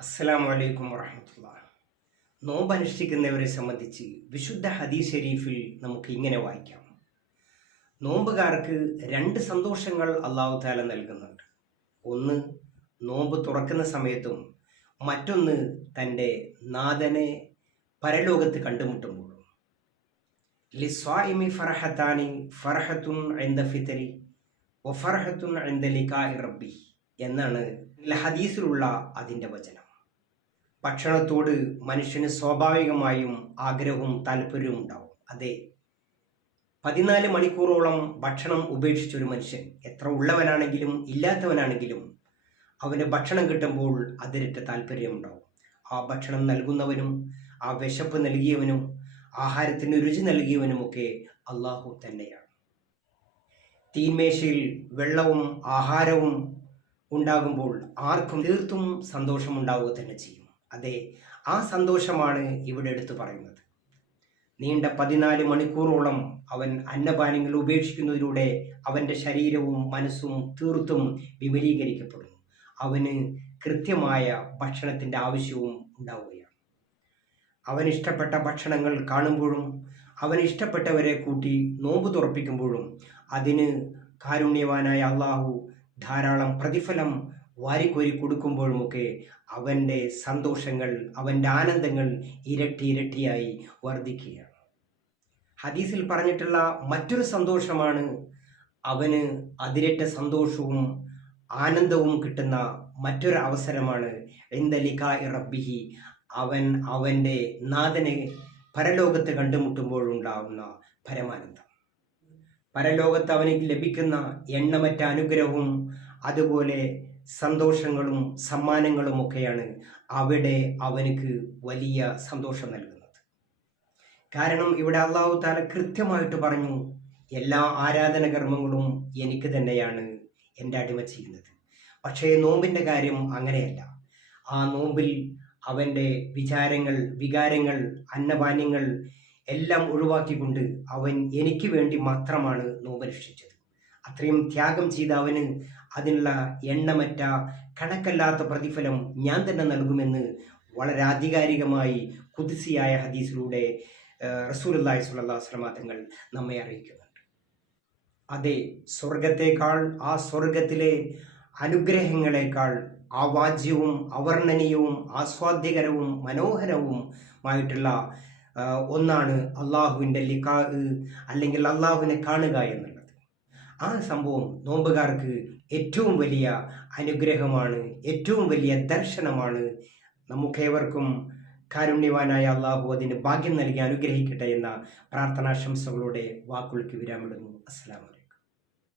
അസ്സലാമു അലൈക്കും വറഹ്മത്തുള്ളാഹി. നോമ്പ് അനുഷ്ഠിക്കുന്നവരെ സംബന്ധിച്ച് വിശുദ്ധ ഹദീസ് ഷരീഫിൽ നമുക്ക് ഇങ്ങനെ വായിക്കാം. നോമ്പുകാർക്ക് രണ്ട് സന്തോഷങ്ങൾ അല്ലാഹു തആല നൽകുന്നുണ്ട്. ഒന്ന് നോമ്പ് തുറക്കുന്ന സമയത്തും മറ്റൊന്ന് തൻ്റെ നാഥനെ പരലോകത്ത് കണ്ടുമുട്ടുമ്പോഴും. ലിസ്വാഇമി ഫർഹത്താനി ഫർഹത്തുൻ ഇൻദ ഫിത്രി വഫർഹത്തുൻ ഇൻദ ലിഖാഇ റബ്ബി എന്നാണ് ഹദീസിലുള്ള അതിൻ്റെ വചനം. ഭക്ഷണത്തോട് മനുഷ്യന് സ്വാഭാവികമായും ആഗ്രഹവും താല്പര്യവും ഉണ്ടാവും. അതെ, 14 മണിക്കൂറോളം ഭക്ഷണം ഉപേക്ഷിച്ചൊരു മനുഷ്യൻ എത്ര ഉള്ളവനാണെങ്കിലും ഇല്ലാത്തവനാണെങ്കിലും അവന് ഭക്ഷണം കിട്ടുമ്പോൾ അതിരറ്റ താല്പര്യമുണ്ടാവും. ആ ഭക്ഷണം നൽകുന്നവനും ആ വിശപ്പ് നൽകിയവനും ആഹാരത്തിന് രുചി നൽകിയവനുമൊക്കെ അള്ളാഹു തന്നെയാണ്. തീന്മേശയിൽ വെള്ളവും ആഹാരവും ഉണ്ടാകുമ്പോൾ ആർക്കും തീർത്തും സന്തോഷമുണ്ടാവുക തന്നെ ചെയ്യും. അതെ, ആ സന്തോഷമാണ് ഇവിടെ എടുത്തു പറയുന്നത്. നീണ്ട 14 മണിക്കൂറോളം അവൻ അന്നപാനങ്ങൾ ഉപേക്ഷിക്കുന്നതിലൂടെ അവൻ്റെ ശരീരവും മനസ്സും തീർത്തും വിപുലീകരിക്കപ്പെടുന്നു. അവന് കൃത്യമായ ഭക്ഷണത്തിൻ്റെ ആവശ്യവും ഉണ്ടാവുകയാണ്. അവനിഷ്ടപ്പെട്ട ഭക്ഷണങ്ങൾ കാണുമ്പോഴും അവനിഷ്ടപ്പെട്ടവരെ കൂട്ടി നോമ്പ് തുറപ്പിക്കുമ്പോഴും അതിന് കാരുണ്യവാനായ അള്ളാഹു ധാരാളം പ്രതിഫലം വാരിക്കോരി കൊടുക്കുമ്പോഴുമൊക്കെ അവൻ്റെ സന്തോഷങ്ങൾ, അവൻ്റെ ആനന്ദങ്ങൾ ഇരട്ടി ഇരട്ടിയായി വർദ്ധിക്കുകയാണ്. ഹദീസിൽ പറഞ്ഞിട്ടുള്ള മറ്റൊരു സന്തോഷമാണ് അവന് അതിരറ്റ സന്തോഷവും ആനന്ദവും കിട്ടുന്ന മറ്റൊരു അവസരമാണ് ഇൻദ ലിഖാഇ റബ്ബിഹി, അവൻ അവൻ്റെ നാഥനെ പരലോകത്ത് കണ്ടുമുട്ടുമ്പോഴുണ്ടാവുന്ന പരമാനന്ദം. പരലോകത്ത് അവനിക്ക് ലഭിക്കുന്ന എണ്ണമറ്റ അനുഗ്രഹവും അതുപോലെ സന്തോഷങ്ങളും സമ്മാനങ്ങളുമൊക്കെയാണ് അവിടെ അവനക്ക് വലിയ സന്തോഷം നൽകുന്നത്. കാരണം ഇവിടെ അല്ലാഹു തആല കൃത്യമായിട്ട് പറഞ്ഞു, എല്ലാ ആരാധന കർമ്മങ്ങളും എനിക്ക് തന്നെയാണ് എൻ്റെ അടിമ ചെയ്യുന്നത്. പക്ഷേ നോമ്പിൻ്റെ കാര്യം അങ്ങനെയല്ല. ആ നോമ്പിൽ അവൻ്റെ വിചാരങ്ങൾ, വികാരങ്ങൾ, അന്നപാനീയങ്ങൾ എല്ലാം ഒഴിവാക്കിക്കൊണ്ട് അവൻ എനിക്ക് വേണ്ടി മാത്രമാണ് നോമ്പനുഷ്ഠിച്ചത്. അത്രയും ത്യാഗം ചെയ്ത അവന് അതിനുള്ള എണ്ണമറ്റ കണക്കല്ലാത്ത പ്രതിഫലം ഞാൻ തന്നെ നൽകുമെന്ന് വളരെ ആധികാരികമായി ഖുദ്സിയായ ഹദീസിലൂടെ റസൂലുള്ളാഹി സ്വല്ലല്ലാഹു അലൈഹി വസല്ലം തങ്ങൾ നമ്മെ അറിയിക്കുന്നുണ്ട്. അതെ, സ്വർഗത്തേക്കാൾ, ആ സ്വർഗത്തിലെ അനുഗ്രഹങ്ങളെക്കാൾ ആവാജ്യവും അവർണ്ണനീയവും ആസ്വാദ്യകരവും മനോഹരവുമായിട്ടുള്ള ഒന്നാണ് അള്ളാഹുവിൻ്റെ ലിഖാ, അല്ലെങ്കിൽ അള്ളാഹുവിനെ കാണുക എന്നുള്ളത്. ആ സംഭവം നോമ്പുകാർക്ക് ഏറ്റവും വലിയ അനുഗ്രഹമാണ്, ഏറ്റവും വലിയ ദർശനമാണ്. നമുക്കേവർക്കും കാരുണ്യവാനായ അള്ളാഹു അതിന് ഭാഗ്യം നൽകി അനുഗ്രഹിക്കട്ടെ എന്ന പ്രാർത്ഥനാശംസകളോടെ വാക്കുകൾക്ക് വിരാമിടുന്നു. അസ്സലാമു അലൈക്കും.